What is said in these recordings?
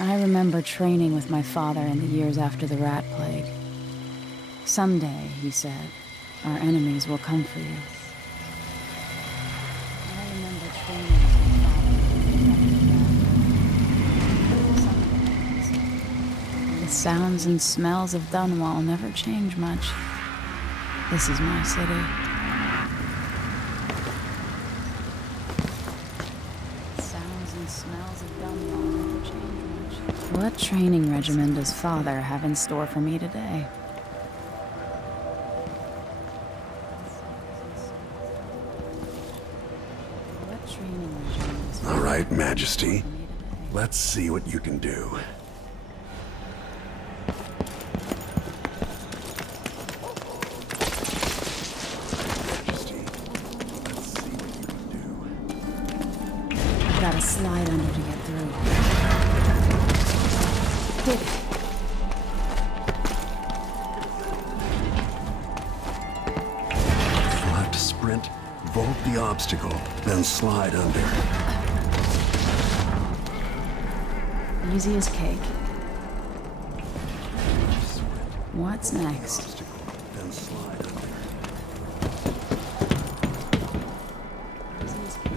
I remember training with my father in the years after the rat plague. Someday, he said, our enemies will come for you. I remember training with my father in the years after the rat plague. Someday, he said, the sounds and smells of Dunwall never change much. This is my city. What training regimen does Father have in store for me today? All right, Majesty. Let's see what you can do. I've got to slide under to get through. Did it. You'll have to sprint, vault the obstacle, then slide under. Easy as cake. What's next? Obstacle, then slide under. Easy as cake.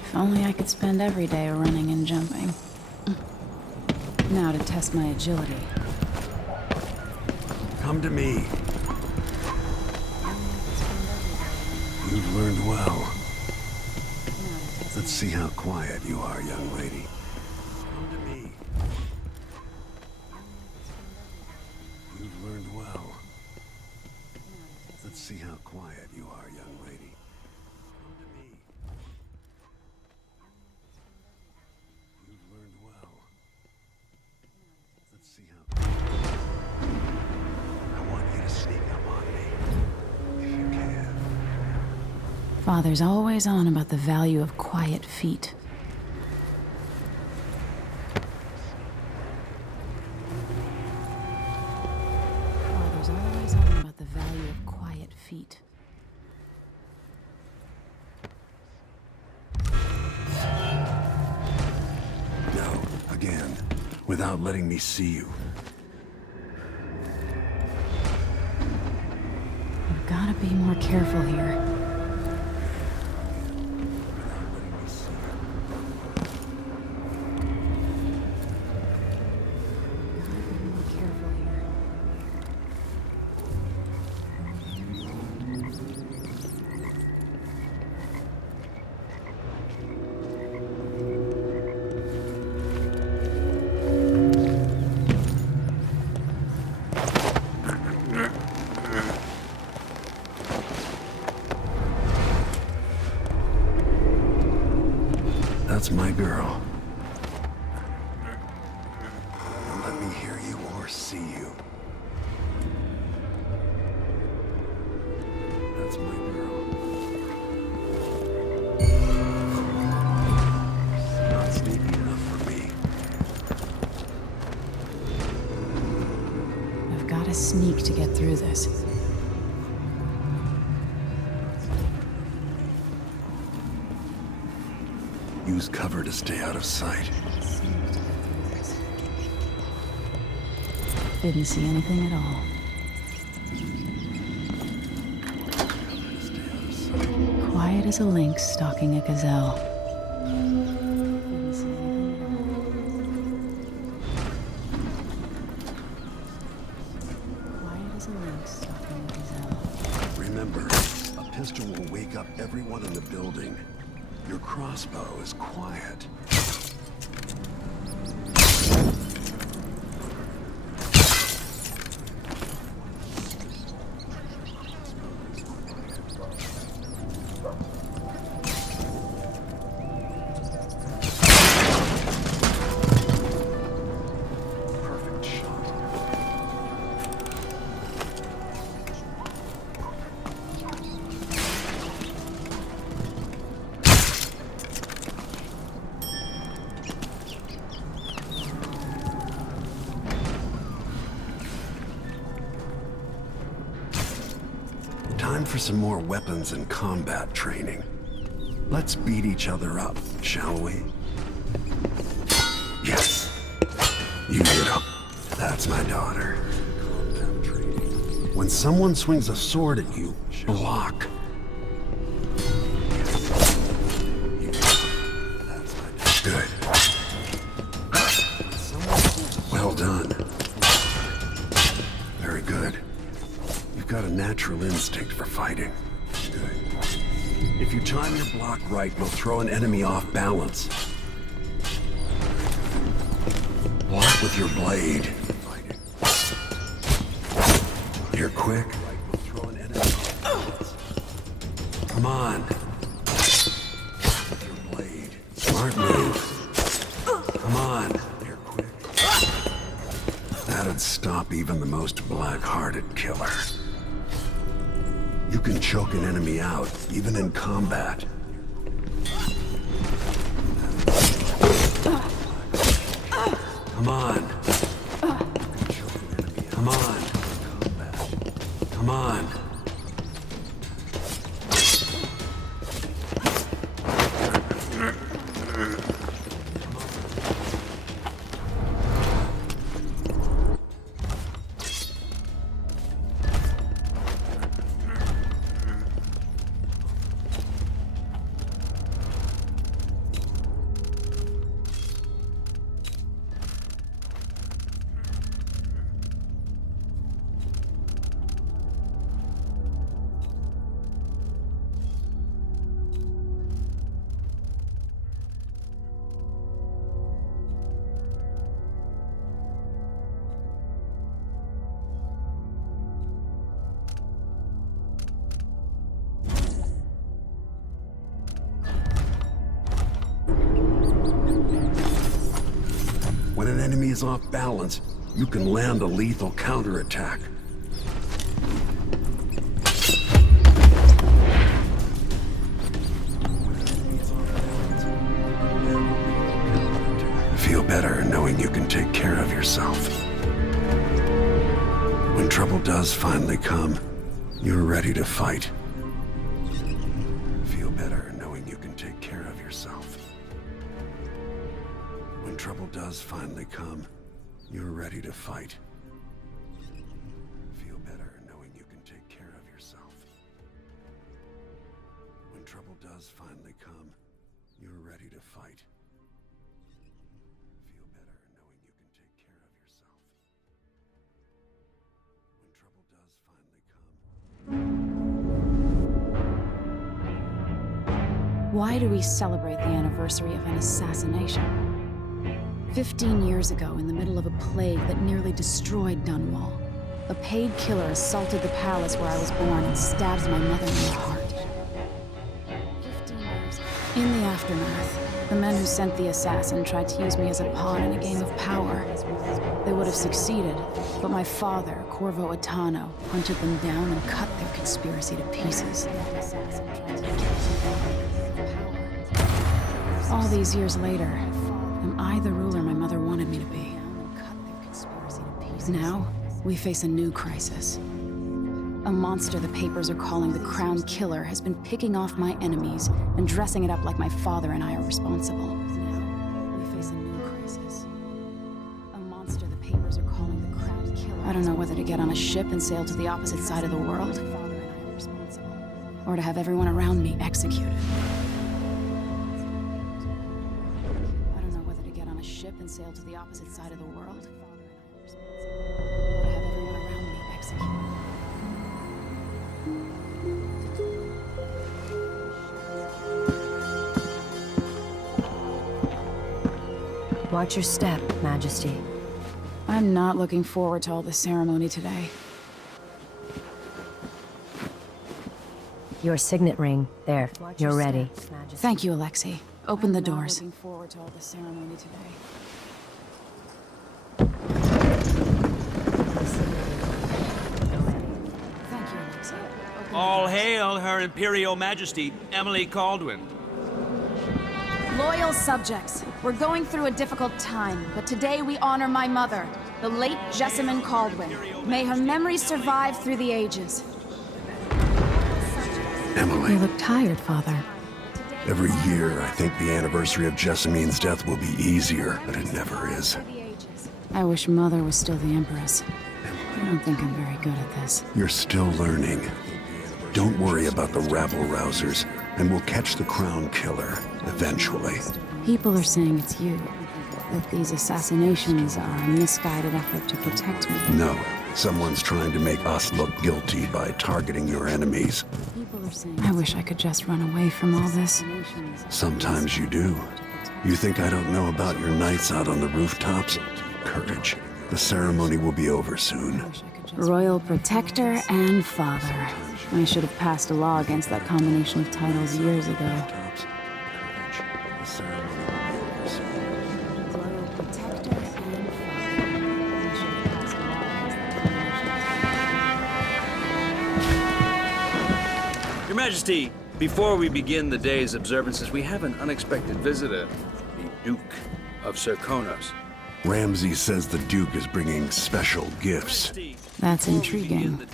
If only I could spend every day running and jumping. Now to test my agility. Come to me. You've learned well. Let's see how quiet you are, young lady. Come to me. You've learned well. Let's see how quiet you are, young lady. Come to me. You've learned well. Let's see how quiet. I want you to sneak up on me, if you can. Father's always on about the value of quiet feet. Father's always on about the value of quiet feet. No, again, without letting me see you. I've gotta be more careful here. That's my girl. Don't let me hear you or see you. That's my girl. Not sneaky enough for me. I've gotta sneak to get through this. Use cover to stay out of sight. Didn't see anything at all. Quiet as a lynx stalking a gazelle. Didn't see anything at all. Quiet as a lynx stalking a gazelle. Remember, a pistol will wake up everyone in the building. Your crossbow is quiet. Perfect shot. Time for some more weapons and combat training. Let's beat each other up, shall we? Yes. You get up. That's my daughter. Combat training. When someone swings a sword at you, block. You get up. That's my daughter. Good. Well done. Very good. You've got a natural instinct for fighting. Good. If you time your block right, you'll throw an enemy off balance. Block with your blade. You're quick. You'll throw an enemy off balance. Come on. With your blade. Smart move. Come on. You're quick. That'd stop even the most black-hearted killer. You can choke an enemy out, even in combat. Come on. Come on. Come on. When an enemy is off balance, you can land a lethal counterattack. Feel better knowing you can take care of yourself. When trouble does finally come, you're ready to fight. Feel better knowing you can take care of yourself. When trouble does finally come, you're ready to fight. Feel better knowing you can take care of yourself. When trouble does finally come, you're ready to fight. Feel better knowing you can take care of yourself. When trouble does finally come. Why do we celebrate the anniversary of an assassination? 15 years ago, in the middle of a plague that nearly destroyed Dunwall, a paid killer assaulted the palace where I was born and stabbed my mother in the heart. 15 years. In the aftermath, the men who sent the assassin tried to use me as a pawn in a game of power. They would have succeeded, but my father, Corvo Atano, hunted them down and cut their conspiracy to pieces. All these years later, am I the ruler my mother wanted me to be? Now, we face a new crisis. A monster the papers are calling the Crown Killer has been picking off my enemies and dressing it up like my father and I are responsible. Now, we face a new crisis. A monster the papers are calling the Crown Killer. I don't know whether to get on a ship and sail to the opposite side of the world, or to have everyone around me executed. Ship and sail to the opposite side of the world, or have everyone around me executed. Watch your step, Majesty. I'm not looking forward to all the ceremony today. Your signet ring. There, you're ready. Thank you, Alexei. Open the doors. Looking forward to all the ceremony today. Thank you, Alexei. All hail Her Imperial Majesty, Emily Caldwin. Loyal subjects, we're going through a difficult time, but today we honor my mother, the late Jessamine Caldwin. May her memory survive through the ages. Emily, You look tired, Father. every year I think the anniversary of Jessamine's death will be easier, but it never is. I wish Mother was still the Empress. I don't think I'm very good at this. You're still learning. Don't worry about the rabble-rousers, and we'll catch the Crown Killer, eventually. People are saying it's you. That these assassinations are a misguided effort to protect me. No, someone's trying to make us look guilty by targeting your enemies. People are saying I wish I could just run away from all this. Sometimes you do. You think I don't know about your nights out on the rooftops? Courage. The ceremony will be over soon. Royal Protector and Father. I should have passed a law against that combination of titles years ago. The ceremony will be over soon. Royal Protector and Father. I should have passed a law against that combination. Your Majesty, before we begin the day's observances, we have an unexpected visitor, the Duke of Serkonos. Ramsay says the Duke is bringing special gifts. That's intriguing. Duke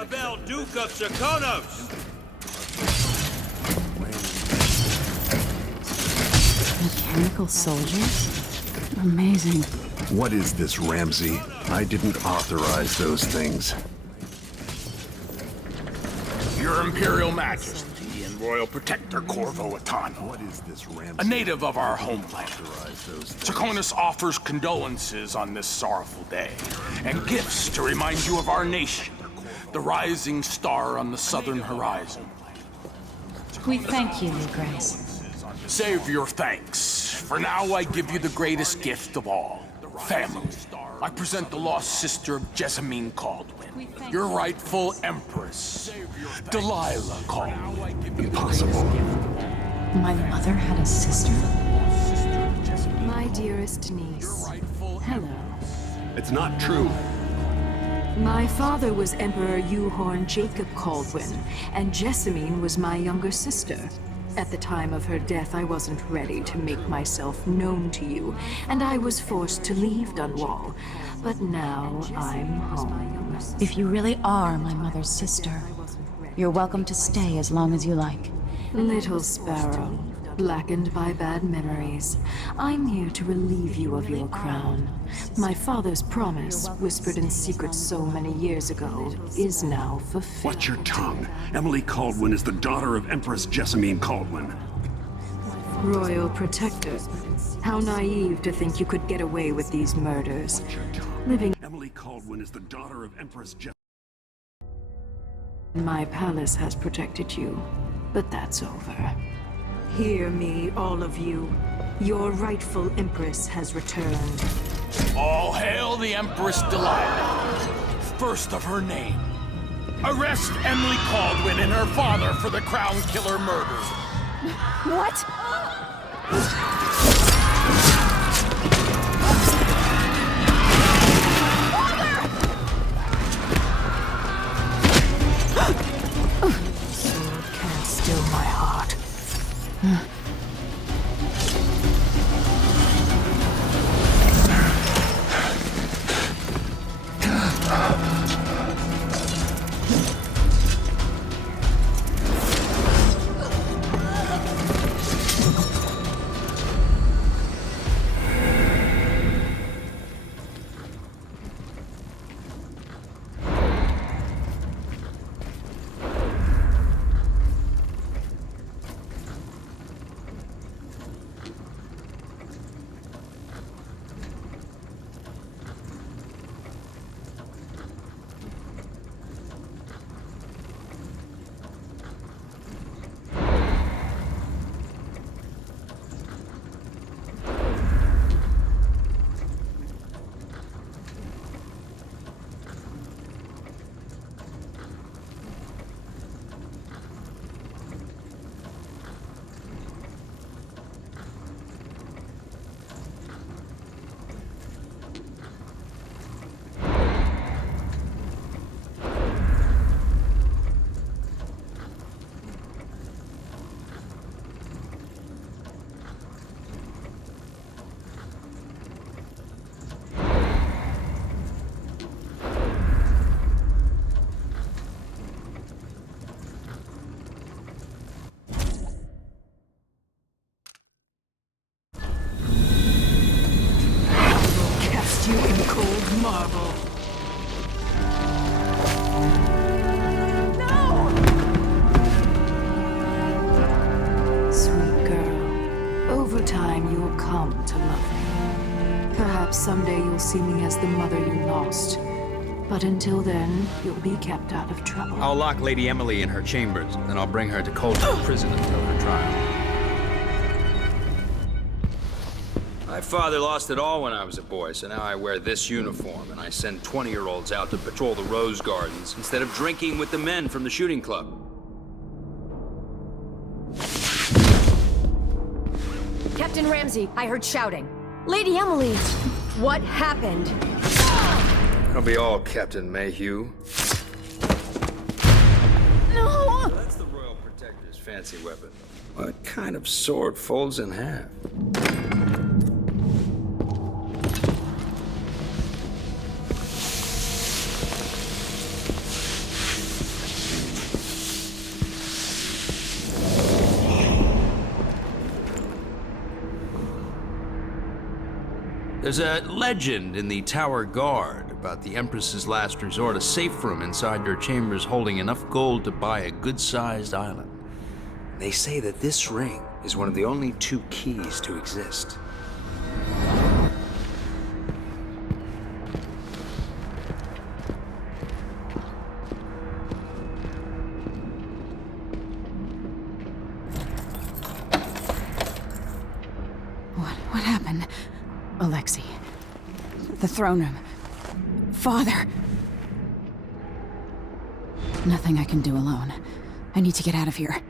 Abel, Duke of Serkonos! Mechanical soldiers? Amazing. What is this, Ramsay? I didn't authorize those things. Your Imperial Majesty and Royal Protector Corvo Atano, What is this, Ramsay? a native of our homeland. Authorize those things. Serkonos offers condolences on this sorrowful day, and gifts to remind you of our nation, the rising star on the southern horizon. We thank you, Your Grace. Save your thanks. For now, I give you the greatest gift of all, family. I present the lost sister of Jessamine Caldwin, your rightful empress, Delilah Caldwin. Impossible. My mother had a sister? My dearest niece. Hello. It's not true. My father was Emperor Yuhorn Jacob Caldwin, and Jessamine was my younger sister. At the time of her death, I wasn't ready to make myself known to you, and I was forced to leave Dunwall. But now I'm home. If you really are my mother's sister, you're welcome to stay as long as you like. Little sparrow, blackened by bad memories, I'm here to relieve you of your crown. My father's promise, whispered in secret so many years ago, is now fulfilled. Watch your tongue. Emily Caldwin is the daughter of Empress Jessamine Caldwin. Royal Protector, how naive to think you could get away with these murders. Living Emily Caldwin is the daughter of Empress Jessamine. in my palace has protected you, but that's over. Hear me, all of you. Your rightful Empress has returned. All hail the Empress Delilah, first of her name. Arrest Emily Caldwin and her father for the Crown Killer murder. What? Sword can't still my heart. see me as the mother you lost. But until then, you'll be kept out of trouble. I'll lock Lady Emily in her chambers, then I'll bring her to Colton prison until her trial. My father lost it all when I was a boy, so now I wear this uniform, and I send 20-year-olds out to patrol the rose gardens instead of drinking with the men from the shooting club. Captain Ramsey, I heard shouting. Lady Emily, what happened? That'll be all, Captain Mayhew. No! That's the Royal Protector's fancy weapon. What kind of sword folds in half? There's a legend in the Tower Guard about the Empress's last resort, a safe room inside her chambers holding enough gold to buy a good-sized island. They say that this ring is one of the only 2 keys to exist. What happened? Alexei. The throne room. Father. Nothing I can do alone. I need to get out of here.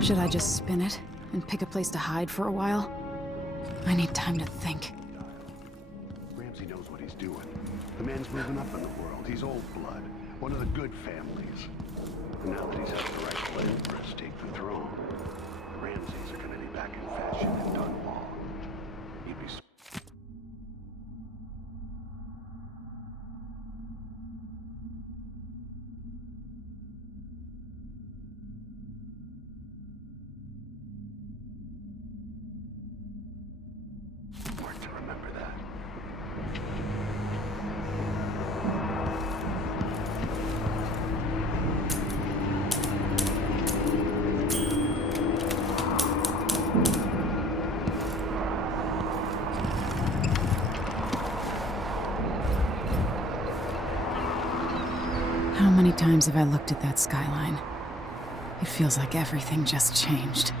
Should I just spin it and pick a place to hide for a while? I need time to think. Ramsey knows what he's doing. The man's moving up in the world. He's old blood. One of the good families. And now that he's helped the rightful empress take the throne, the Ramseys are gonna be back in fashion in Dunwall. He'd be... Smart to remember that. How many times have I looked at that skyline? It feels like everything just changed.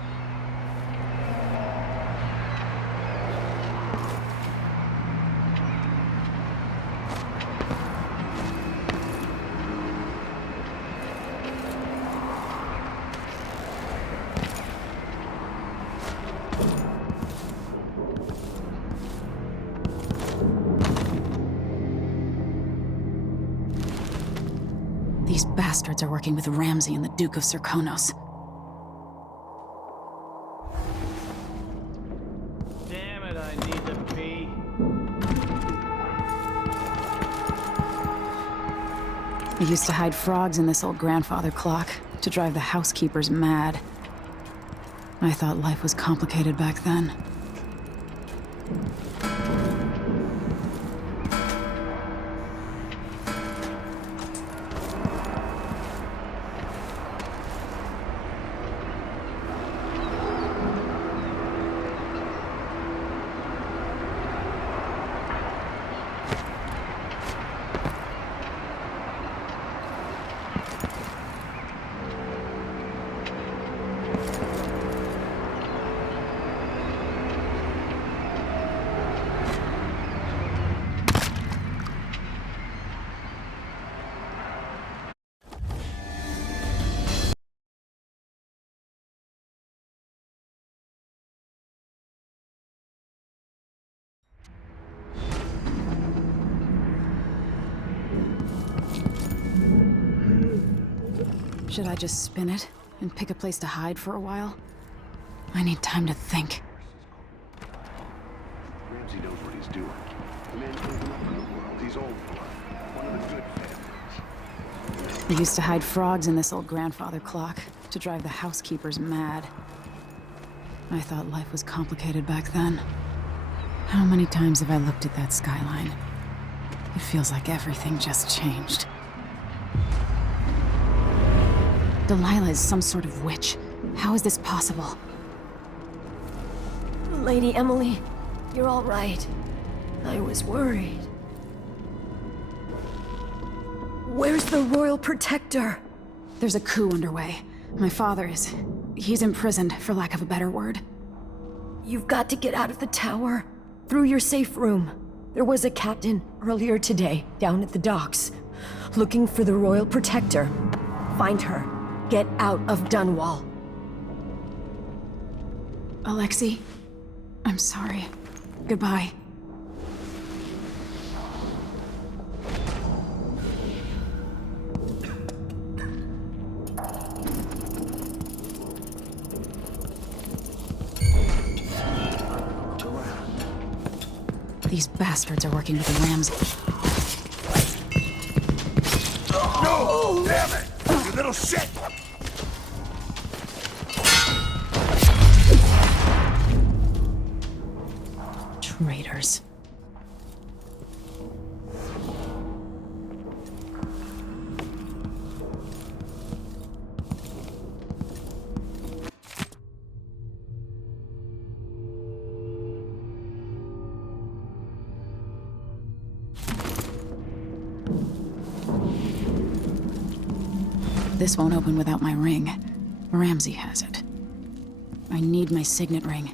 These bastards are working with Ramsey and the Duke of Serkonos. Damn it, I need to pee. I used to hide frogs in this old grandfather clock to drive the housekeepers mad. I thought life was complicated back then. Should I just spin it and pick a place to hide for a while? I need time to think. Ramsey knows what he's doing. The man's moving up in the world. He's old blood. One of the good families. I used to hide frogs in this old grandfather clock to drive the housekeepers mad. I thought life was complicated back then. How many times have I looked at that skyline? It feels like everything just changed. Delilah is some sort of witch. How is this possible? Lady Emily, you're all right. I was worried. Where's the Royal Protector? There's a coup underway. My father he's imprisoned, for lack of a better word. You've got to get out of the tower. Through your safe room. There was a captain earlier today, down at the docks, looking for the Royal Protector. Find her. Get out of Dunwall. Alexei, I'm sorry. Goodbye. These bastards are working with the Ramsey. No! Damn it! You little shit! Traitors. This won't open without my ring. Ramsey has it. I need my signet ring.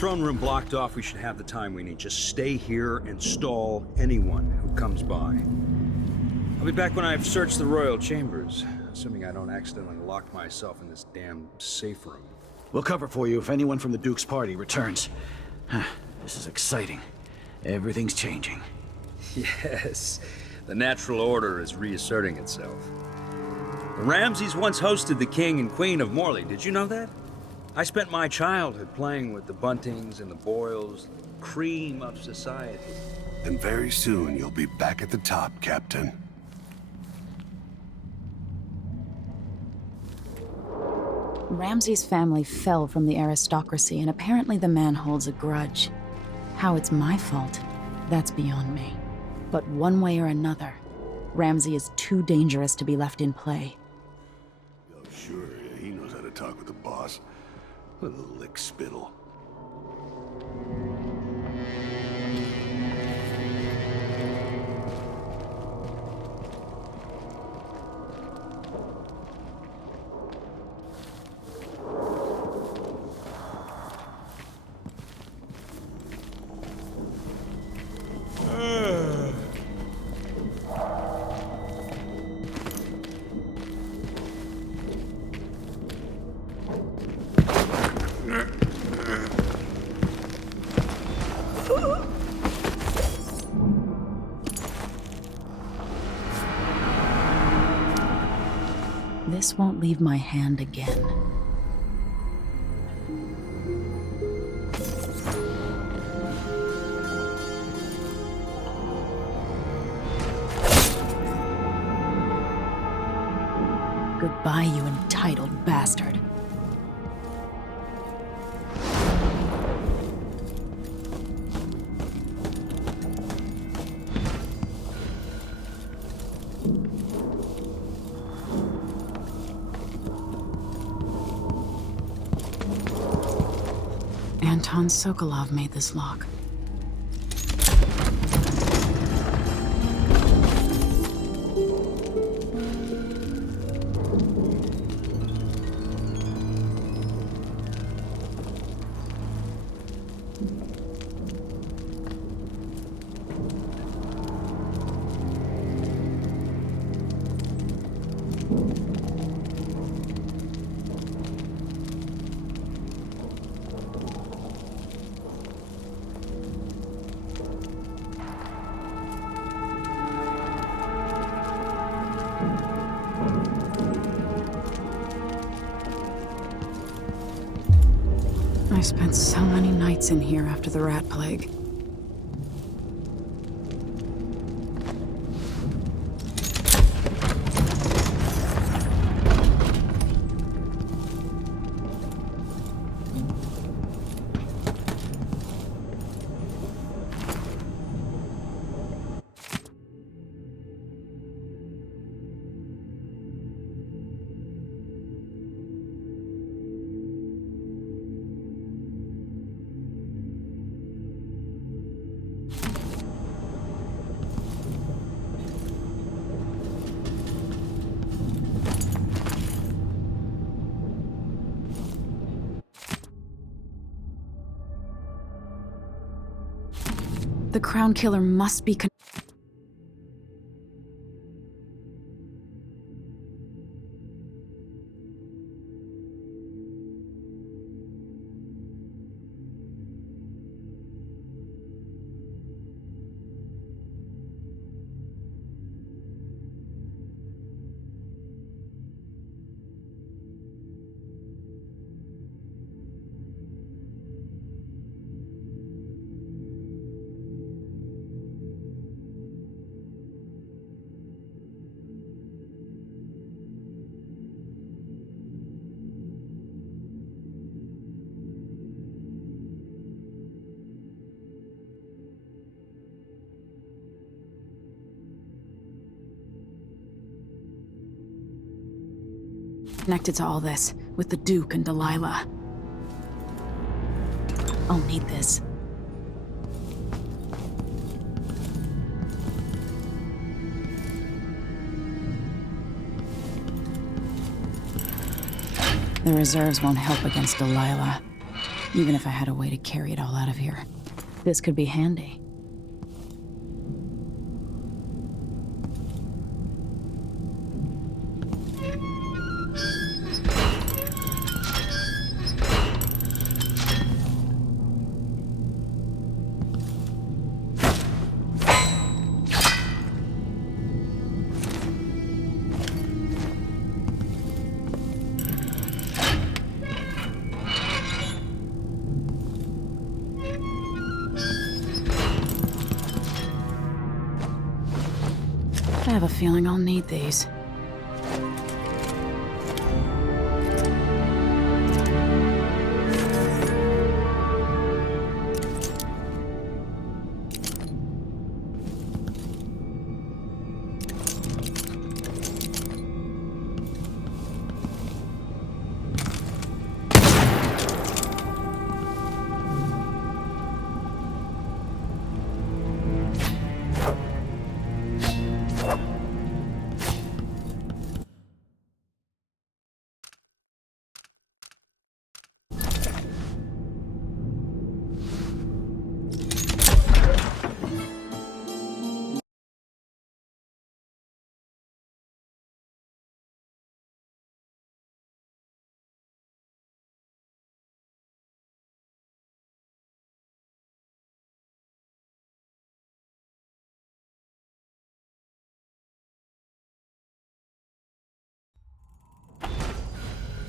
Throne room blocked off, we should have the time we need. Just stay here and stall anyone who comes by. I'll be back when I've searched the royal chambers, assuming I don't accidentally lock myself in this damn safe room. We'll cover for you if anyone from the Duke's party returns. This is exciting. Everything's changing. Yes, the natural order is reasserting itself. The Ramseys once hosted the King and Queen of Morley. Did you know that? I spent my childhood playing with the Buntings and the Boyles, the cream of society. And very soon you'll be back at the top, Captain. Ramsey's family fell from the aristocracy, and apparently the man holds a grudge. How it's my fault, that's beyond me. But one way or another, Ramsey is too dangerous to be left in play. Oh, sure, yeah, he knows how to talk with the boss. What a lick spittle. This won't leave my hand again. Goodbye, you entitled bastard. Anton Sokolov made this lock. I spent so many nights in here after the rat plague. The Crown Killer must be connected to all this, with the Duke and Delilah. I'll need this. The reserves won't help against Delilah, even if I had a way to carry it all out of here. This could be handy. I have a feeling I'll need these.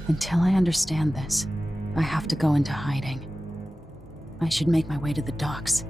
Until I understand this, I have to go into hiding. I should make my way to the docks.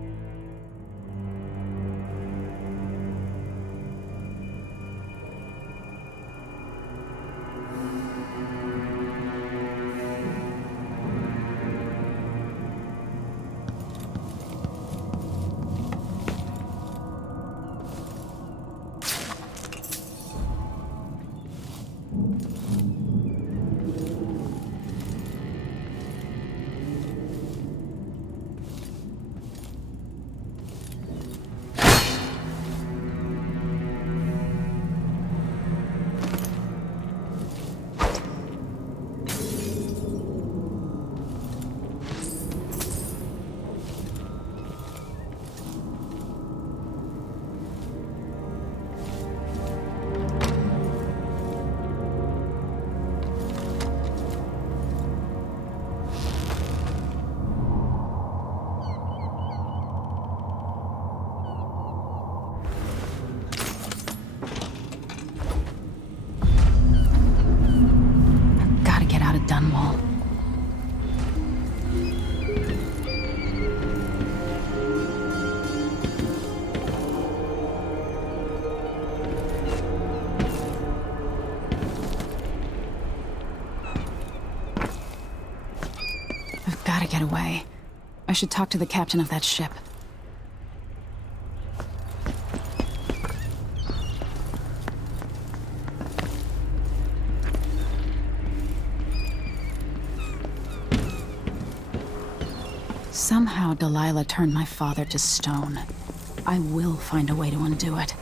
right away. I should talk to the captain of that ship. Somehow Delilah turned my father to stone. I will find a way to undo it.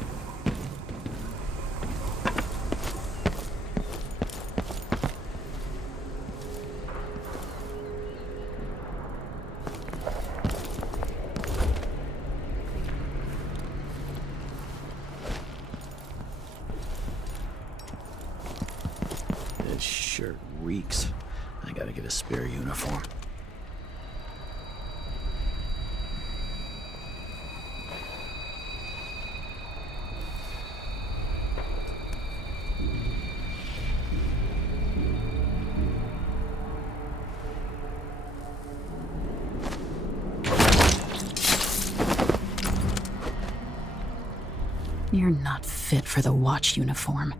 This shirt reeks. I gotta get a spare uniform. You're not fit for the watch uniform.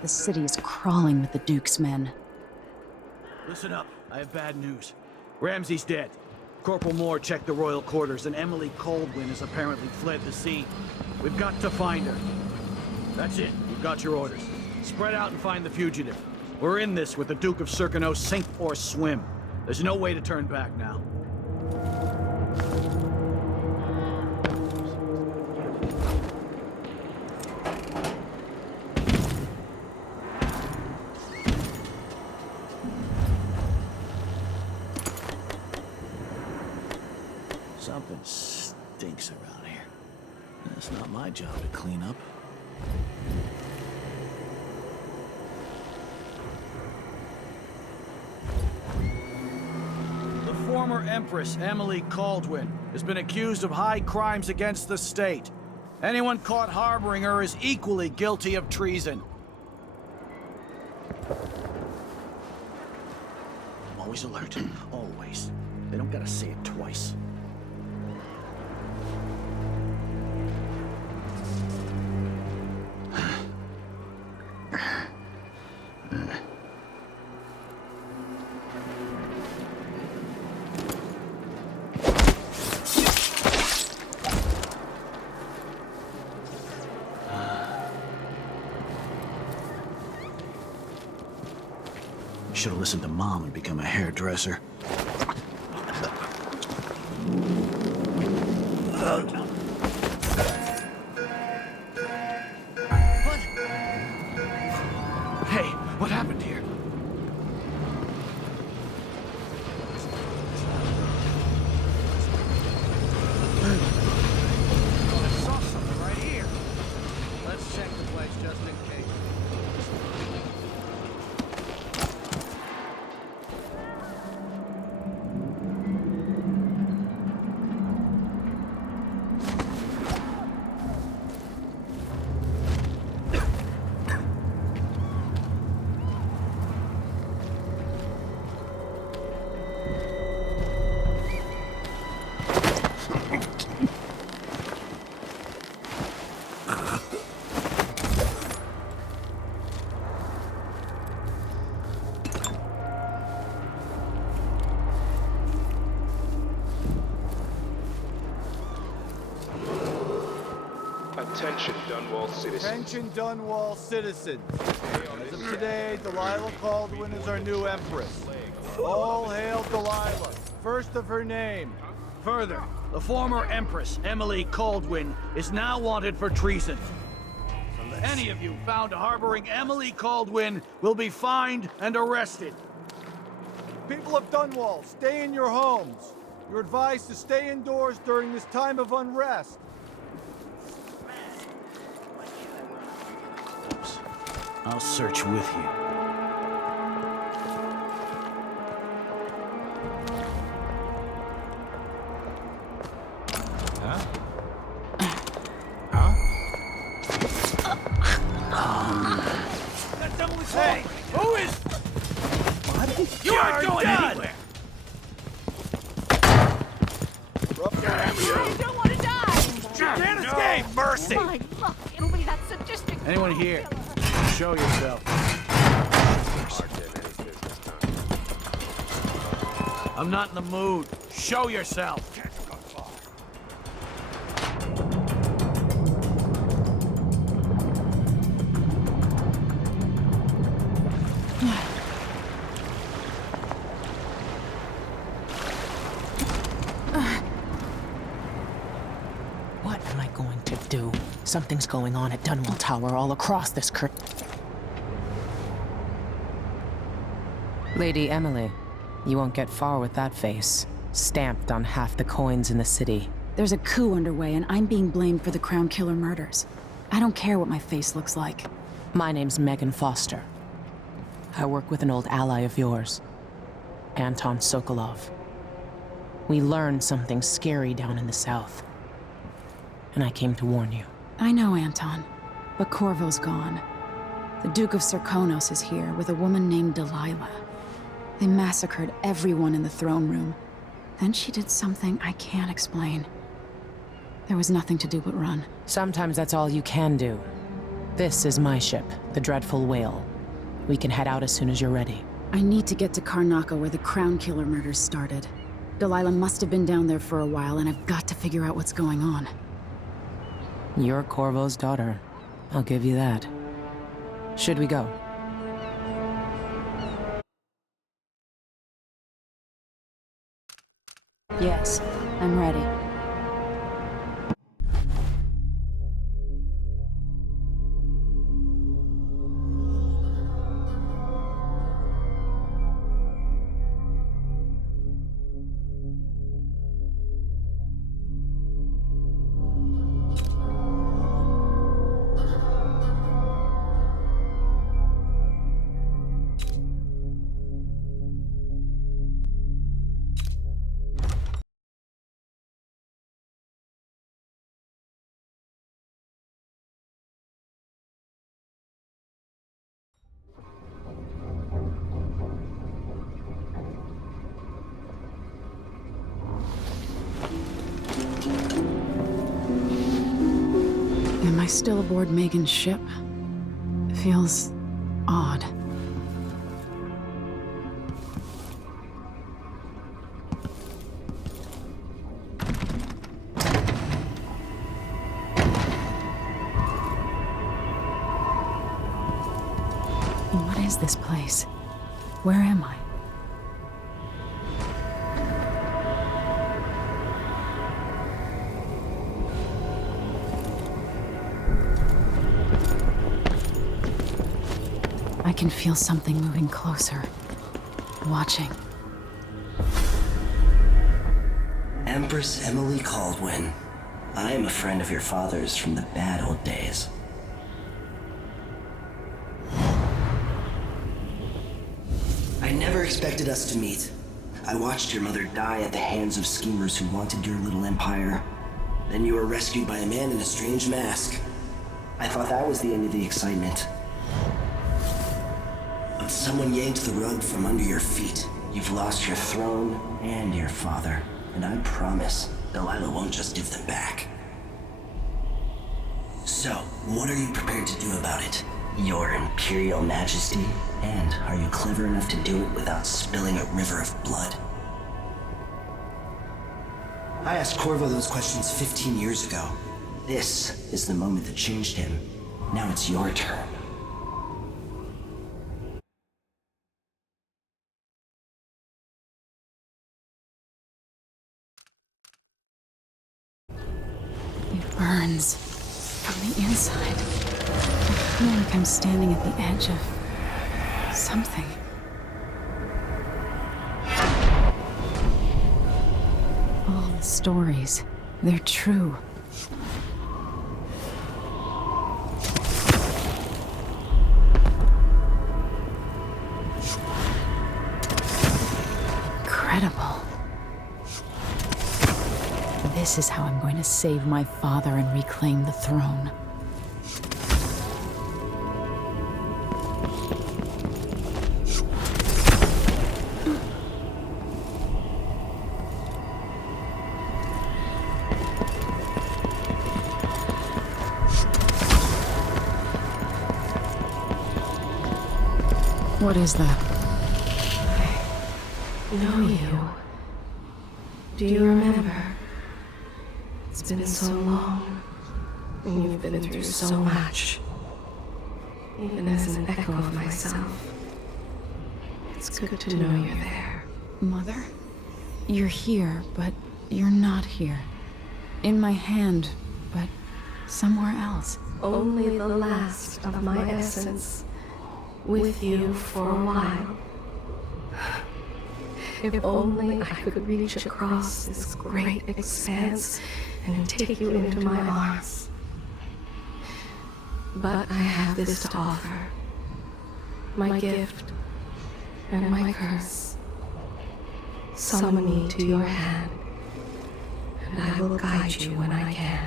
The city is crawling with the Duke's men. Listen up, I have bad news. Ramsey's dead. Corporal Moore checked the royal quarters, and Emily Caldwin has apparently fled the scene. We've got to find her. That's it. You've got your orders. Spread out and find the fugitive. We're in this with the Duke of Circano, sink or swim. There's no way to turn back now. Something stinks around here. It's not my job to clean up. The former Empress, Emily Caldwin, has been accused of high crimes against the state. Anyone caught harboring her is equally guilty of treason. I'm always alert. Always. They don't gotta say it twice. Should have listened to Mom and become a hairdresser. What? Hey, what happened here? I saw something right here. Let's check the place just in case. Attention, Dunwall citizens. Attention, Dunwall citizens. As of today, Delilah Caldwin is our new Empress. All hail Delilah, first of her name. Further, the former Empress, Emily Caldwin, is now wanted for treason. Any of you found harboring Emily Caldwin will be fined and arrested. People of Dunwall, stay in your homes. You're advised to stay indoors during this time of unrest. I'll search with you. Hey, You aren't going anywhere! I don't want to die! Can't escape! Mercy! My luck, it'll be that sadistic... Anyone here? Show yourself. I'm not in the mood. Show yourself! What am I going to do? Something's going on at Dunwall Tower all across this Lady Emily, you won't get far with that face. Stamped on half the coins in the city. There's a coup underway, and I'm being blamed for the Crown Killer murders. I don't care what my face looks like. My name's Megan Foster. I work with an old ally of yours, Anton Sokolov. We learned something scary down in the south, and I came to warn you. I know, Anton, but Corvo's gone. The Duke of Serkonos is here with a woman named Delilah. They massacred everyone in the throne room. Then she did something I can't explain. There was nothing to do but run. Sometimes that's all you can do. This is my ship, the Dreadful Whale. We can head out as soon as you're ready. I need to get to Karnaca where the Crown Killer murders started. Delilah must have been down there for a while, and I've got to figure out what's going on. You're Corvo's daughter. I'll give you that. Should we go? Yes, I'm ready. Am I still aboard Megan's ship? Feels odd. What is this place? Where am I? I can feel something moving closer. Watching. Empress Emily Caldwin. I am a friend of your father's from the bad old days. I never expected us to meet. I watched your mother die at the hands of schemers who wanted your little empire. Then you were rescued by a man in a strange mask. I thought that was the end of the excitement. But someone yanked the rug from under your feet. You've lost your throne and your father. And I promise, Delilah won't just give them back. So, what are you prepared to do about it? Your Imperial Majesty? And are you clever enough to do it without spilling a river of blood? I asked Corvo those questions 15 years ago. This is the moment that changed him. Now it's your turn. It burns from the inside. I feel like I'm standing at the edge of something. All the stories, they're true. Incredible. This is how I'm going to save my father and reclaim the throne. What is that? Know you. Do you remember? It's been so long, and you've been through so much. Even as an echo of myself, it's good to know you're there. Mother? You're here, but you're not here. In my hand, but somewhere else. Only the last of my essence, with you for a while. If only I could reach across this great expanse and take you into my arms. But I have this to offer. My gift and my curse. Summon me to your hand, and I will guide you when I can.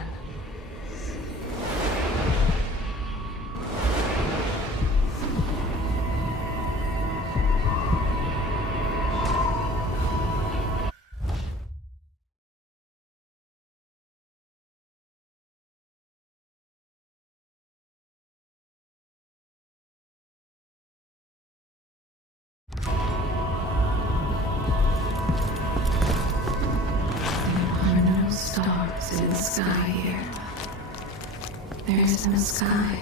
Stars in the sky here. There is no sky.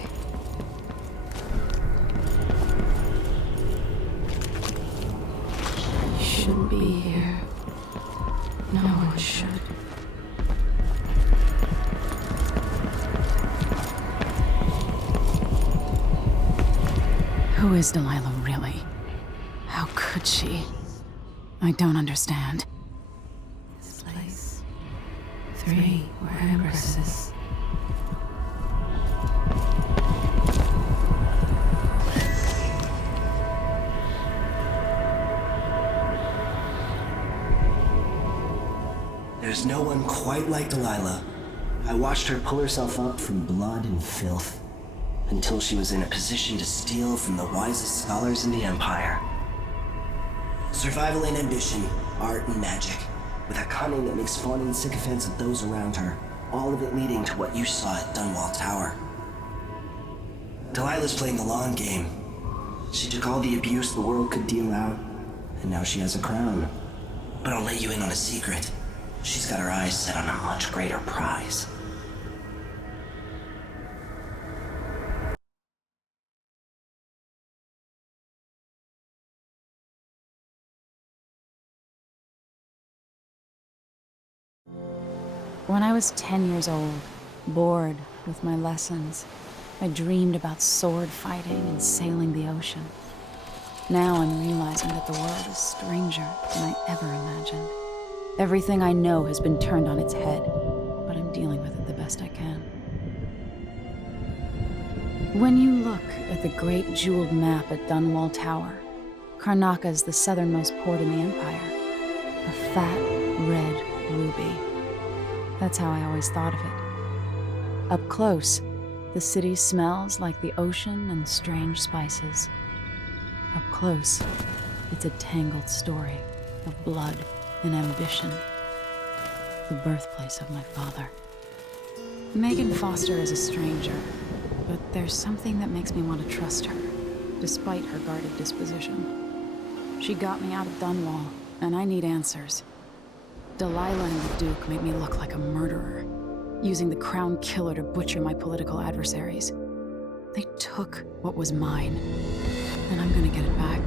You shouldn't be here. No one should. Who is Delilah really? How could she? I don't understand. This place. 3 were empresses. There's no one quite like Delilah. I watched her pull herself up from blood and filth, until she was in a position to steal from the wisest scholars in the Empire. Survival and ambition, art and magic, with a cunning that makes fawning sycophants of those around her, all of it leading to what you saw at Dunwall Tower. Delilah's playing the long game. She took all the abuse the world could deal out, and now she has a crown. But I'll let you in on a secret. She's got her eyes set on a much greater prize. When I was 10 years old, bored with my lessons, I dreamed about sword fighting and sailing the ocean. Now I'm realizing that the world is stranger than I ever imagined. Everything I know has been turned on its head, but I'm dealing with it the best I can. When you look at the great jeweled map at Dunwall Tower, Karnaca is the southernmost port in the Empire. A fat, red ruby. That's how I always thought of it. Up close, the city smells like the ocean and strange spices. Up close, it's a tangled story of blood and ambition. The birthplace of my father. Megan Foster is a stranger, but there's something that makes me want to trust her, despite her guarded disposition. She got me out of Dunwall, and I need answers. Delilah and the Duke made me look like a murderer, using the Crown Killer to butcher my political adversaries. They took what was mine, and I'm gonna get it back.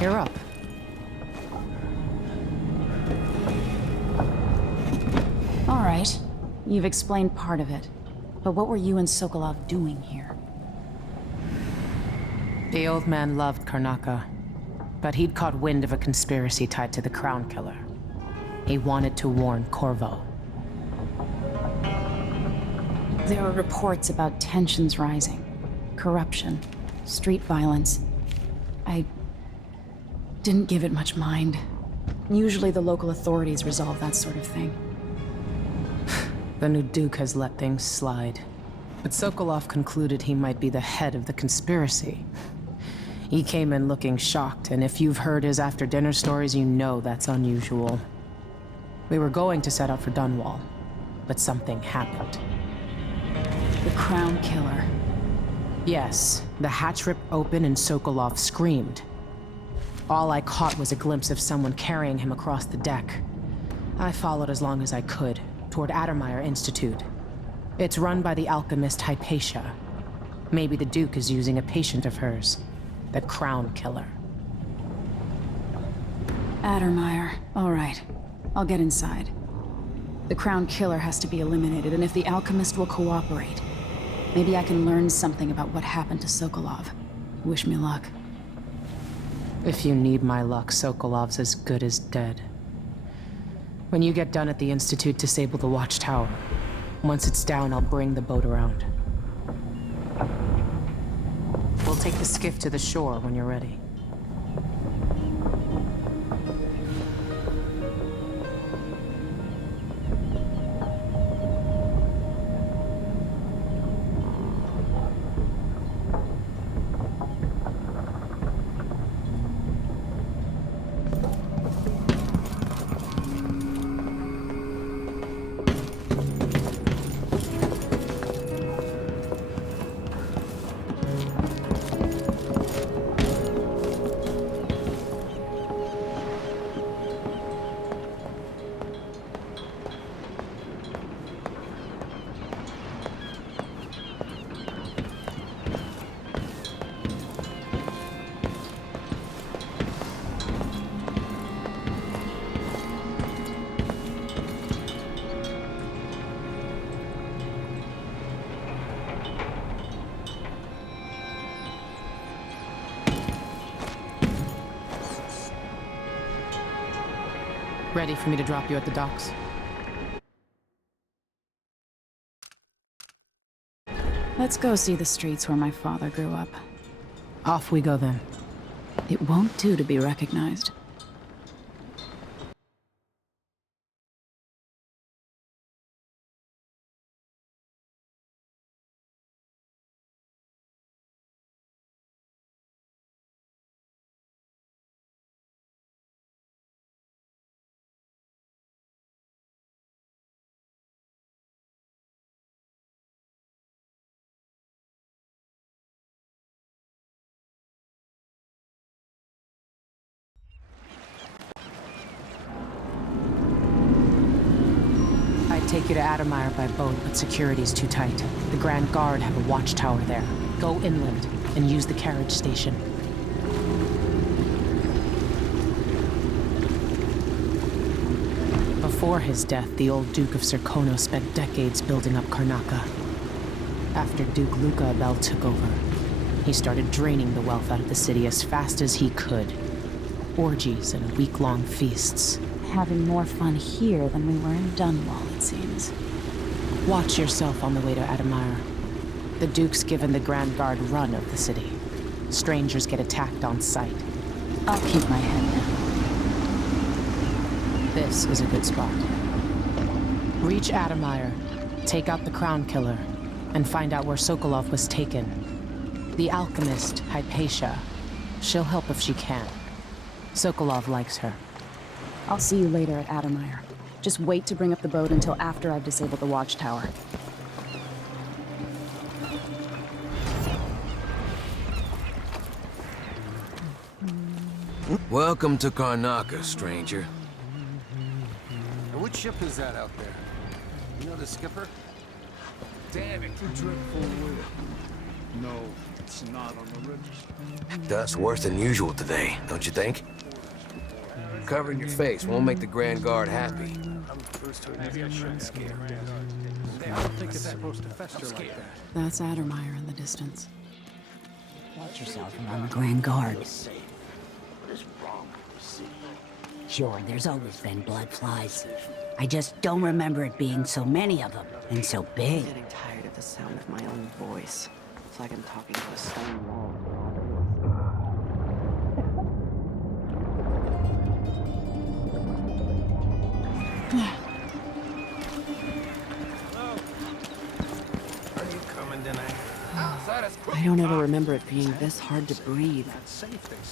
You're up. All right. You've explained part of it. But what were you and Sokolov doing here? The old man loved Karnaka, but he'd caught wind of a conspiracy tied to the Crown Killer. He wanted to warn Corvo. There were reports about tensions rising, corruption, street violence. I didn't give it much mind. Usually the local authorities resolve that sort of thing. The new Duke has let things slide. But Sokolov concluded he might be the head of the conspiracy. He came in looking shocked, and if you've heard his after-dinner stories, you know that's unusual. We were going to set out for Dunwall, but something happened. The Crown Killer. Yes, the hatch ripped open and Sokolov screamed. All I caught was a glimpse of someone carrying him across the deck. I followed as long as I could, toward Addermeyer Institute. It's run by the alchemist Hypatia. Maybe the Duke is using a patient of hers, the Crown Killer. Addermeyer. All right. I'll get inside. The Crown Killer has to be eliminated, and if the alchemist will cooperate, maybe I can learn something about what happened to Sokolov. Wish me luck. If you need my luck, Sokolov's as good as dead. When you get done at the Institute, disable the watchtower. Once it's down, I'll bring the boat around. We'll take the skiff to the shore when you're ready. Ready for me to drop you at the docks? Let's go see the streets where my father grew up. Off we go then. It won't do to be recognized. Take you to Addermeyer by boat, but security's too tight. The Grand Guard have a watchtower there. Go inland and use the carriage station. Before his death, the old Duke of Serkono spent decades building up Karnaka. After Duke Luca Abel took over, he started draining the wealth out of the city as fast as he could. Orgies and week-long feasts. Having more fun here than we were in Dunwall, it seems. Watch yourself on the way to Addermeyer. The Duke's given the Grand Guard run of the city. Strangers get attacked on sight. I'll keep my head down. This is a good spot. Reach Addermeyer, take out the Crown Killer, and find out where Sokolov was taken. The alchemist, Hypatia. She'll help if she can. Sokolov likes her. I'll see you later at Addermeyer. Just wait to bring up the boat until after I've disabled the watchtower. Welcome to Karnaka, stranger. And what ship is that out there? You know the skipper? Damn it, too dreadful weather. No, it's not on the register. Dust worse than usual today, don't you think? Covering your face won't make the Grand Guard happy. That's Addermeyer in the distance. Watch yourself around the Grand Guard. Sure, there's always been blood flies. I just don't remember it being so many of them, and so big. I'm getting tired of the sound of my own voice. It's like I'm talking to a stone wall. I don't ever remember it being this hard to breathe.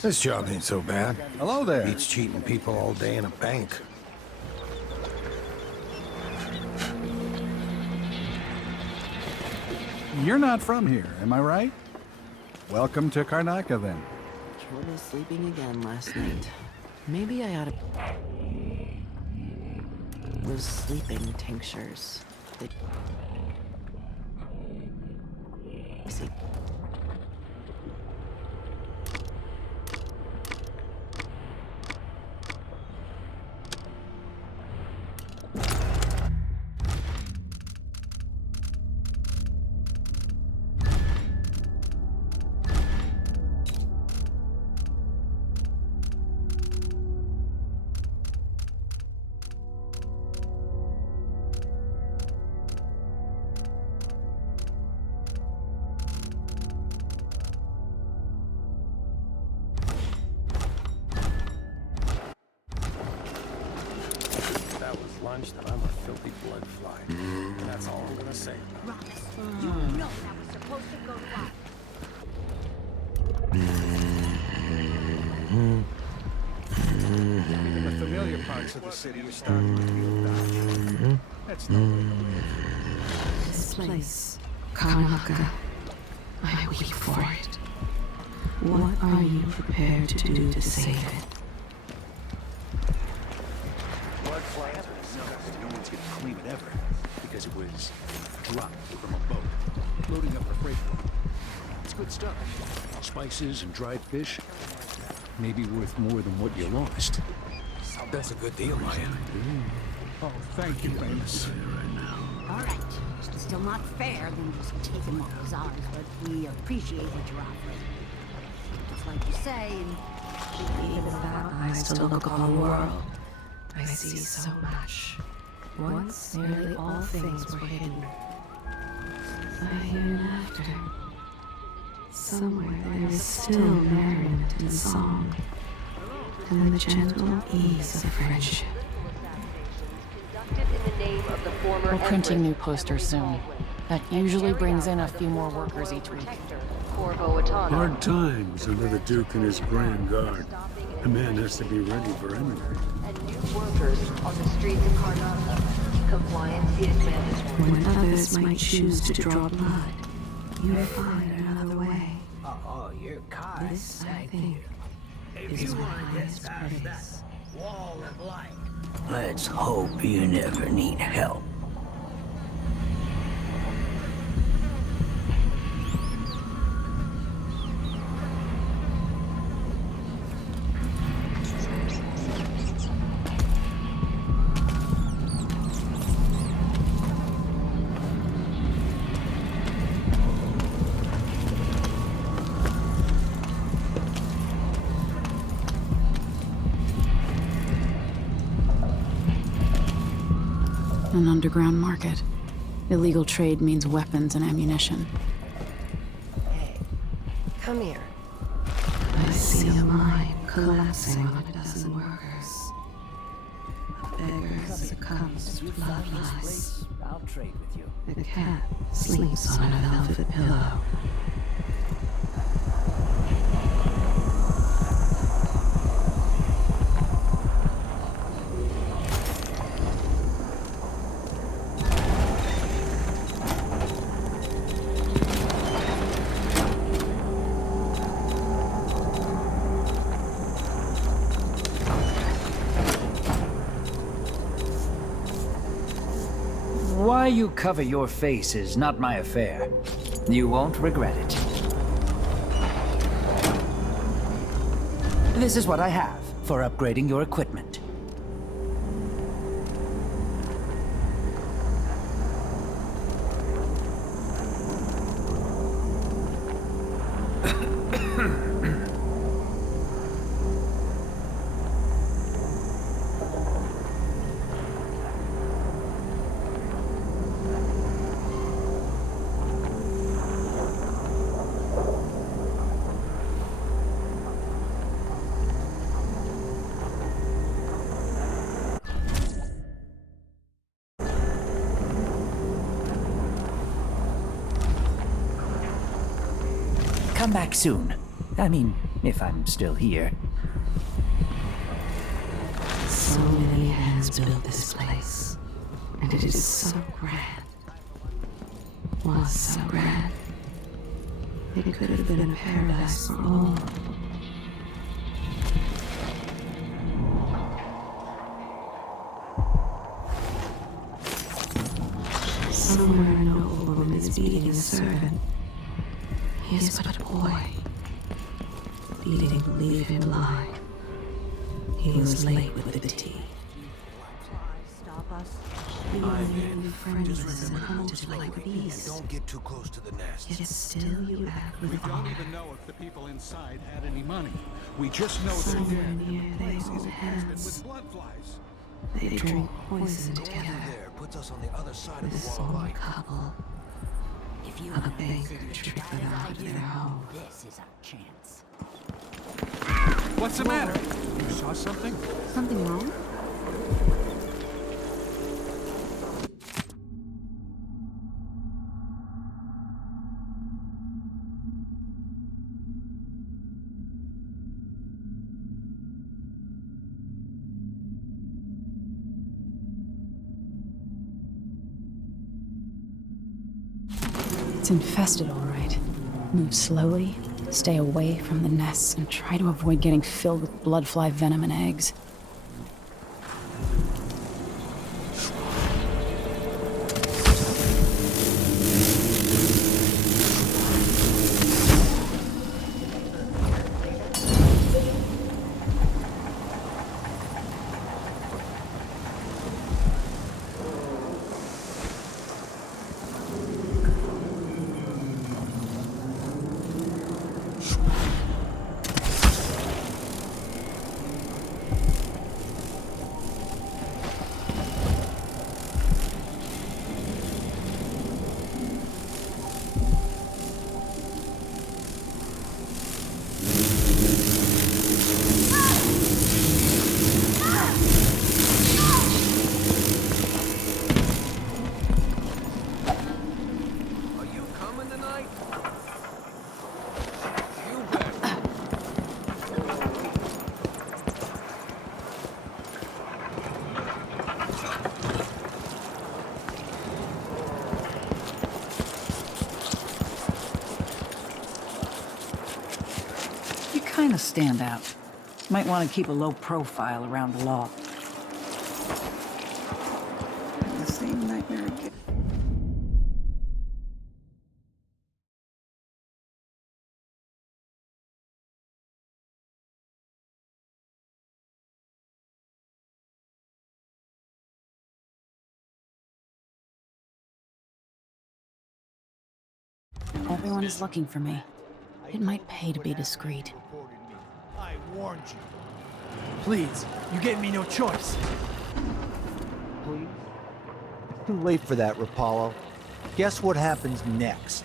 This job ain't so bad. Hello there. Beats cheating people all day in a bank. You're not from here, am I right? Welcome to Karnaca, then. Trouble sleeping again last night. Maybe I ought to... Those sleeping tinctures. They... See. That I'm a filthy blood fly. That's all I'm gonna say. You know that was supposed to go to us. The familiar parts of the city are starting to feel bad. That's no way to live. This place, Karnaca, I weep for it. What are you prepared to do to save it? Blood flies are disgusting. No one's gonna clean it ever because it was dropped from a boat, loading up a freight boat. It's good stuff. Spices and dried fish. Maybe worth more than what you lost. That's a good deal, Maya. Oh, thank you, Amos. All right. Still not fair than just taking what was ours, but we appreciate what you're offering. Just like you say, and Even without eyes to look upon the world, I see so much. Once nearly all things were hidden. A hereafter. Somewhere there is still merriment and song, and the gentle ease of friendship. We're printing new posters soon. That usually brings in a few more workers each week. Hard times under the Duke and his Grand Guard. A man has to be ready for anything. Workers on the streets of Karnaca. Compliance is mandatory. When others might choose to draw blood, you find another way. Oh, you're caught. This, I think, is my highest praise. Wall of light. Let's hope you never need help. An underground market. Illegal trade means weapons and ammunition. Hey, come here. I see a mine collapsing on a dozen workers. A beggar succumbs to blood lice. I'll trade with you. A cat sleeps on a velvet pillow. Why you cover your face is not my affair. You won't regret it. This is what I have for upgrading your equipment. Come back soon. I mean, if I'm still here. So many hands built this place, and it is so grand. Was so grand. It could have been a paradise for all. Somewhere an old woman is beating a servant. He is but a boy, leading to leave him blind. He was late with the tea. Stop us. Being friendless and hunted like beasts. Don't get too close to the nest. Yet still you act with We don't honor. even know if the people inside had any money. We just know they're Somewhere dead. near The they place hold is infested hands. with blood flies. They drink poison together. There puts us on the other side of This the wall of old life. couple. If you A banker tricked them out of their home. this is our chance. What's the matter? You saw something? Something wrong? It's infested, all right. Move slowly, stay away from the nests, and try to avoid getting filled with bloodfly venom and eggs. Kind of stand out. Might want to keep a low profile around the law. The same nightmare again. Everyone is looking for me. It might pay to be discreet. I warned you. Please, you gave me no choice. Please? Too late for that, Rapallo. Guess what happens next?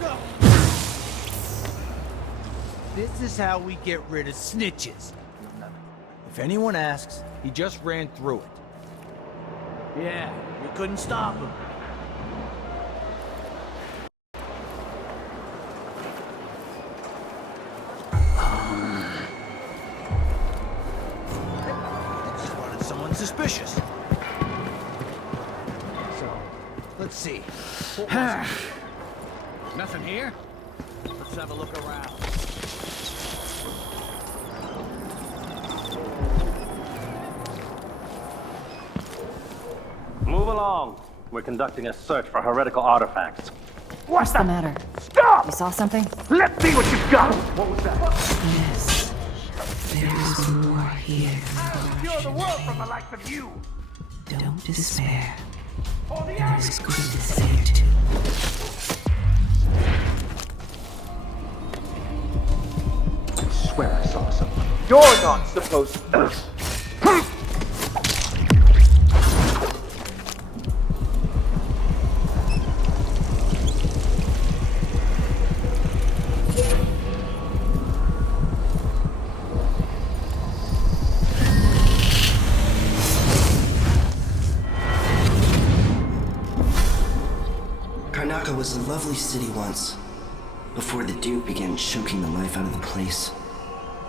No! This is how we get rid of snitches. If anyone asks, he just ran through it. Yeah, we couldn't stop him. Just wanted someone suspicious. So, let's see. What was it? Nothing here? Let's have a look around. Move along. We're conducting a search for heretical artifacts. What's the matter? Stop! You saw something? Let's see what you've got! What was that? Yes. There's more here. Cure the world from the likes of you! Don't despair. For the There's good to say too. I swear I saw someone. You're not supposed to. Karnaca was a lovely city once, before the Duke began choking the life out of the place.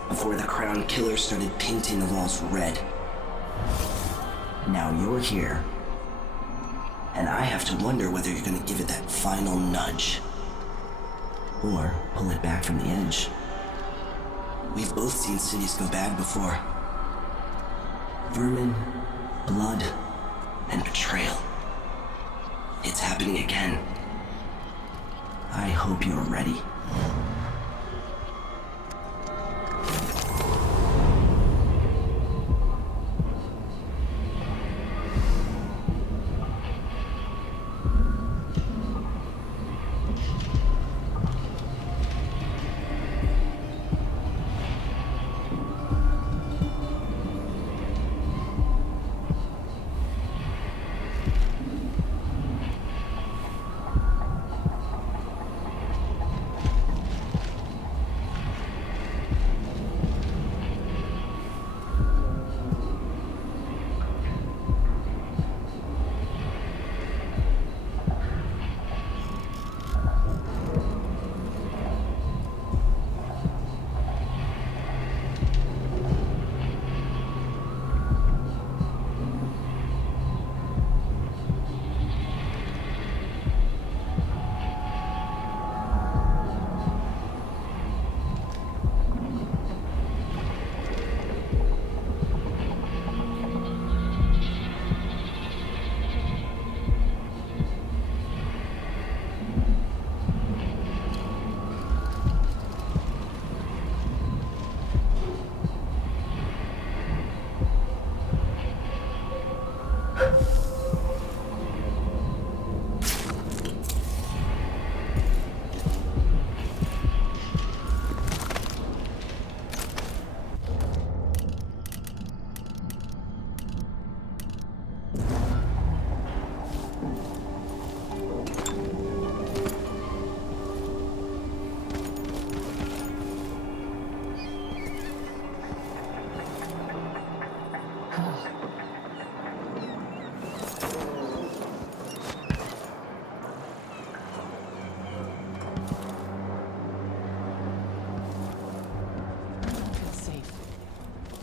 Before the Crown Killer started painting the walls red. Now you're here. And I have to wonder whether you're gonna give it that final nudge. Or pull it back from the edge. We've both seen cities go bad before. Vermin, blood, and betrayal. It's happening again. I hope you're ready.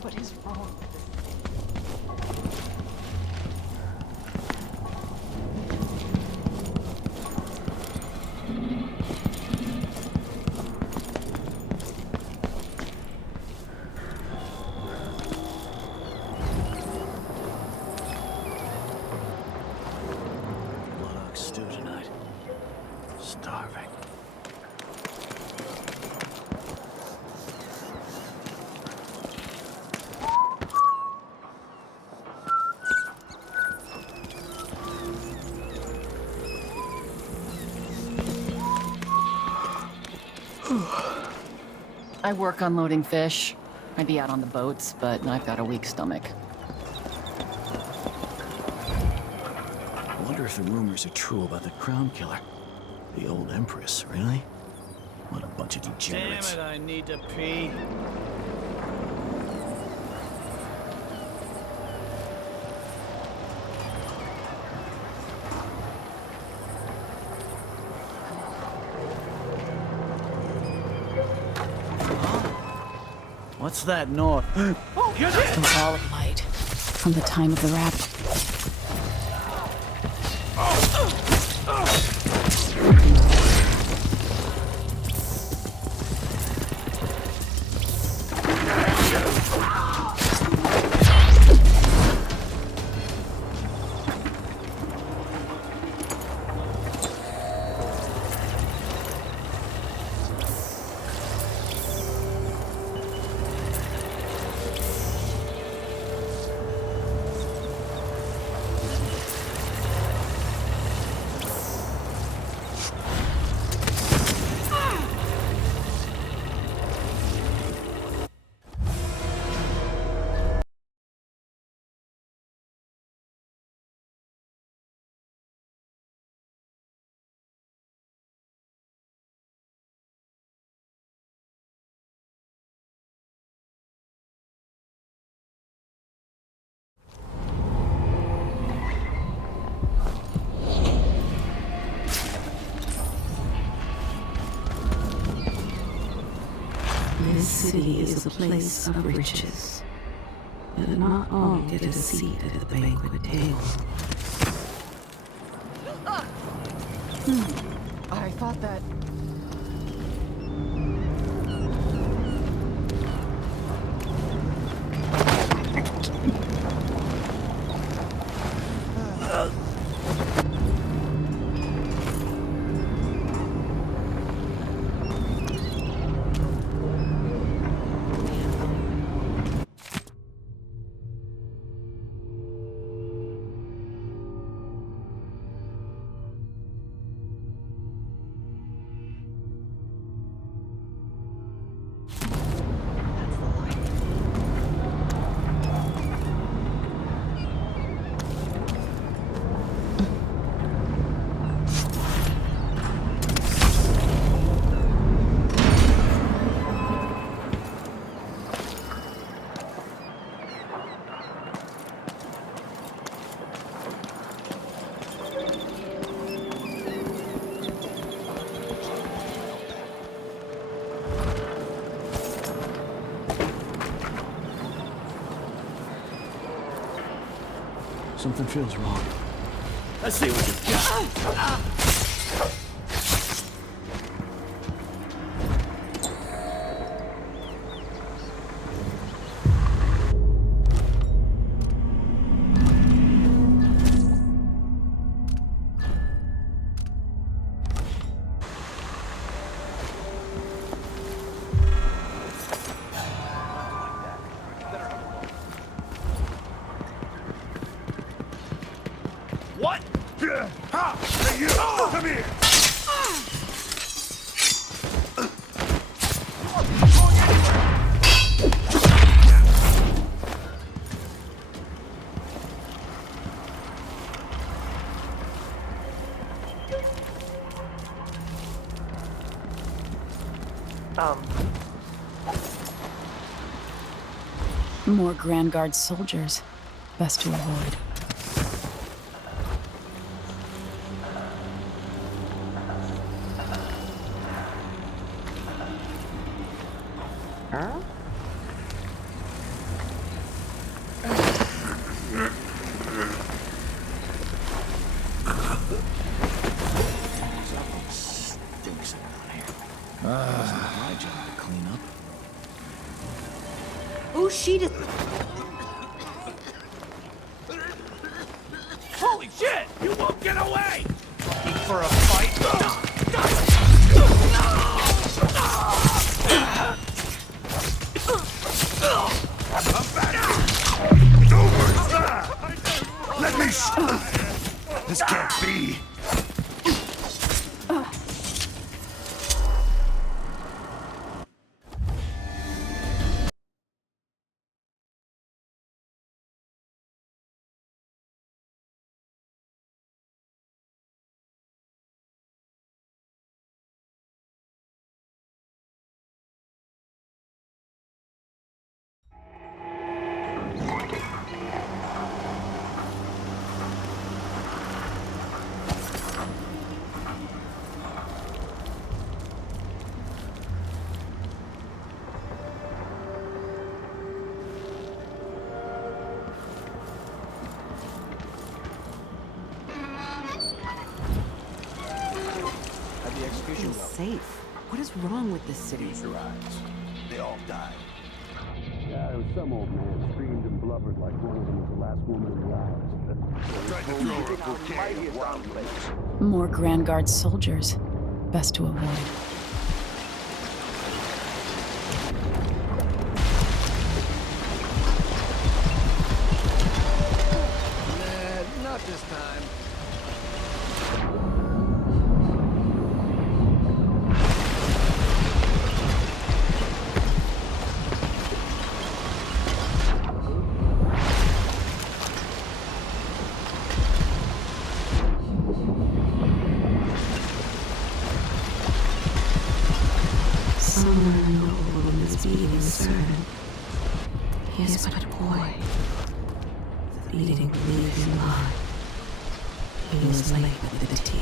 What is wrong with this? Blood ox stew tonight. Starving. I work unloading fish. I'd be out on the boats, but I've got a weak stomach. I wonder if the rumors are true about the Crown Killer. The old Empress, really? What a bunch of degenerates. Damn it, I need to pee. What's that noise? Oh, it was all of light. From the time of the rap. city is a place of riches, but not all get a seat at the banquet table. I thought that... Something feels wrong. Let's see what you got. What? Ha! Hey, you! Come here! More Grand Guard soldiers. Best to avoid. Stinks around here. It's not my job to clean up. Oh, she just... Holy shit! You won't get away! Looking for a fight? I'm back! Over! Let me... This can't be... Feel safe. What is wrong with this city? Use your eyes. They all died. Yeah, there was some old man screamed and blubbered like one of them was the last woman in the aisles. Tried to throw her a bouquet of wild flowers. More Grand Guard soldiers. Best to avoid. Not this time. Somewhere in the old woman is beating a servant. He is but a boy. The beating leaves him alive. He is late with the tea.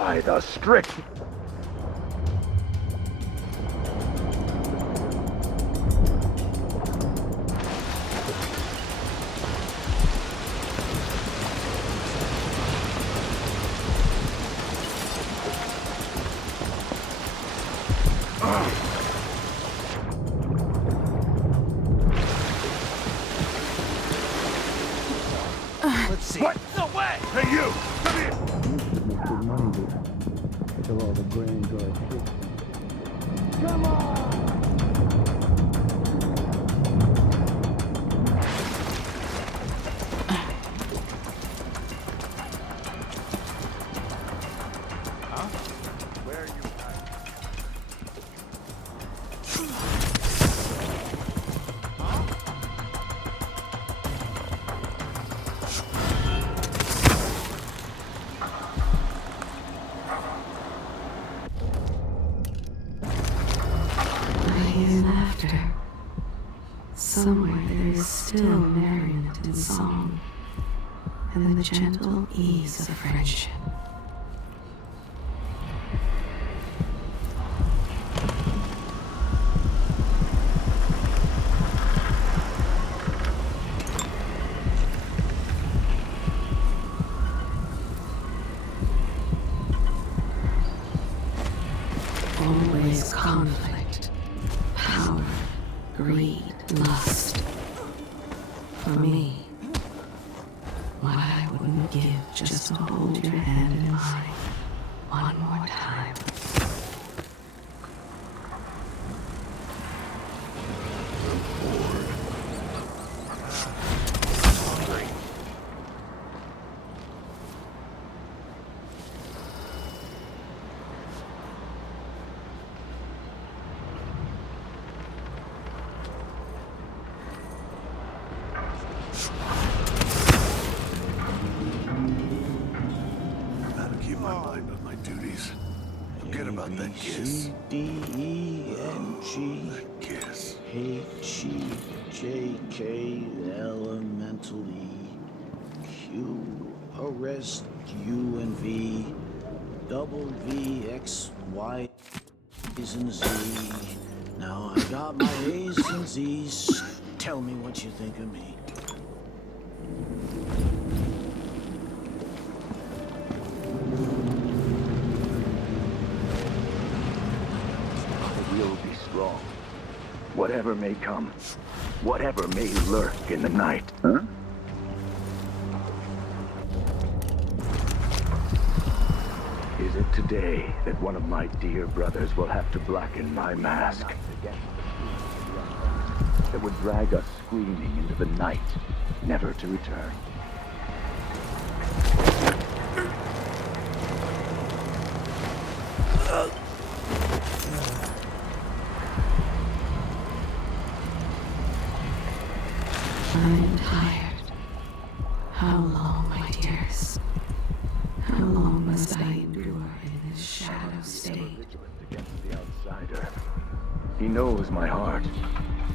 By the strict... Let's see. What? No way! Hey, you! Come here! Good money there. Till all the grand guard kids. Come on! Huh? Where are you hiding? I hear laughter. Somewhere there is still merriment and song, and the gentle ease of friendship. Always conflict, power, greed, lust. For me, what I wouldn't give just to hold your hand in mine one more time. Gotta keep my mind on my duties. Forget about that kiss. D-E-N-G. That kiss. H-E-J-K, elemental E. Q, arrest U and V. Double V, X, Y, A's and Z. Now I got my A's and Z's. Tell me what you think of me. I will be strong. Whatever may come. Whatever may lurk in the night. Huh? Is it today that one of my dear brothers will have to blacken my mask? That would drag us screaming into the night, never to return. I'm tired. How long, my dears? How long must I endure in this shadow state? Against the outsider. He knows my heart,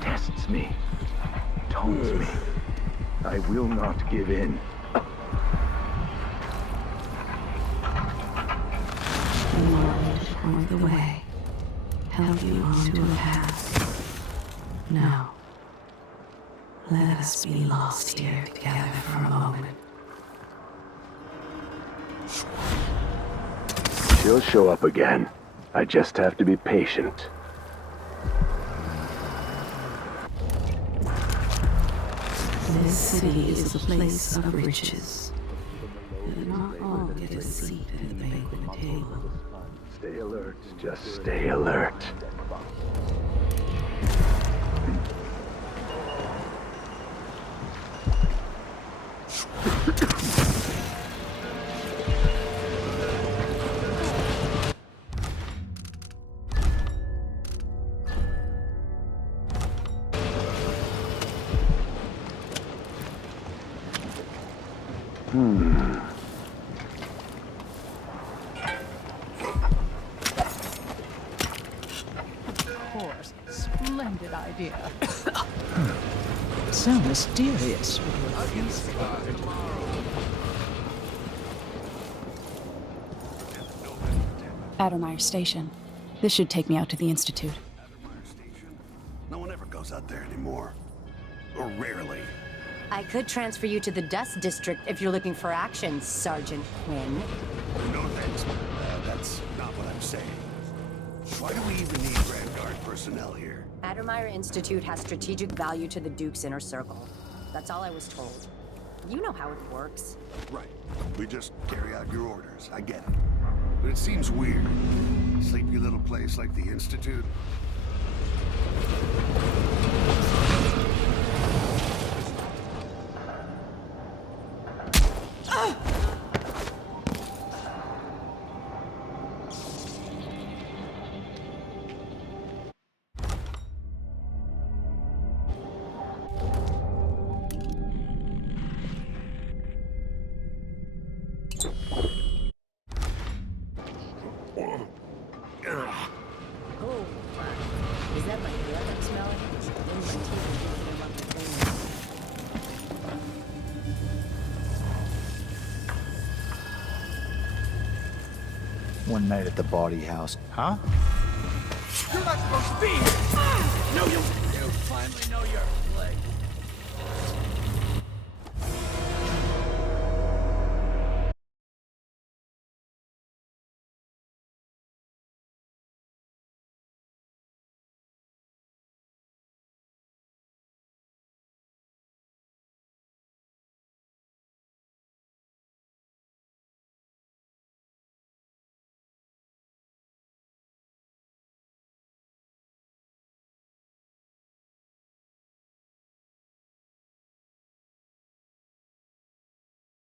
tests me, taunts me. I will not give in. Knowledge point the way, help you onto a path. Now, let us be lost here together for a moment. She'll show up again. I just have to be patient. This city is a place of riches. And not all get a seat at the banquet table. Stay alert, just stay alert. Of course. Splendid idea. So mysterious with your feast card. Addermeyer Station. This should take me out to the Institute. Addermeyer Station? No one ever goes out there anymore. Or rarely. I could transfer you to the Dust District if you're looking for action, Sergeant Quinn. No thanks. That's not what I'm saying. Why do we even need Grand Guard personnel here? Addermeyer Institute has strategic value to the Duke's inner circle. That's all I was told. You know how it works. Right. We just carry out your orders. I get it. But it seems weird. Sleepy little place like the Institute. Oh, is that my breath I'm smelling? Maybe my teeth are thinking about the thing. One night at the body house. Huh? You're not supposed to be here!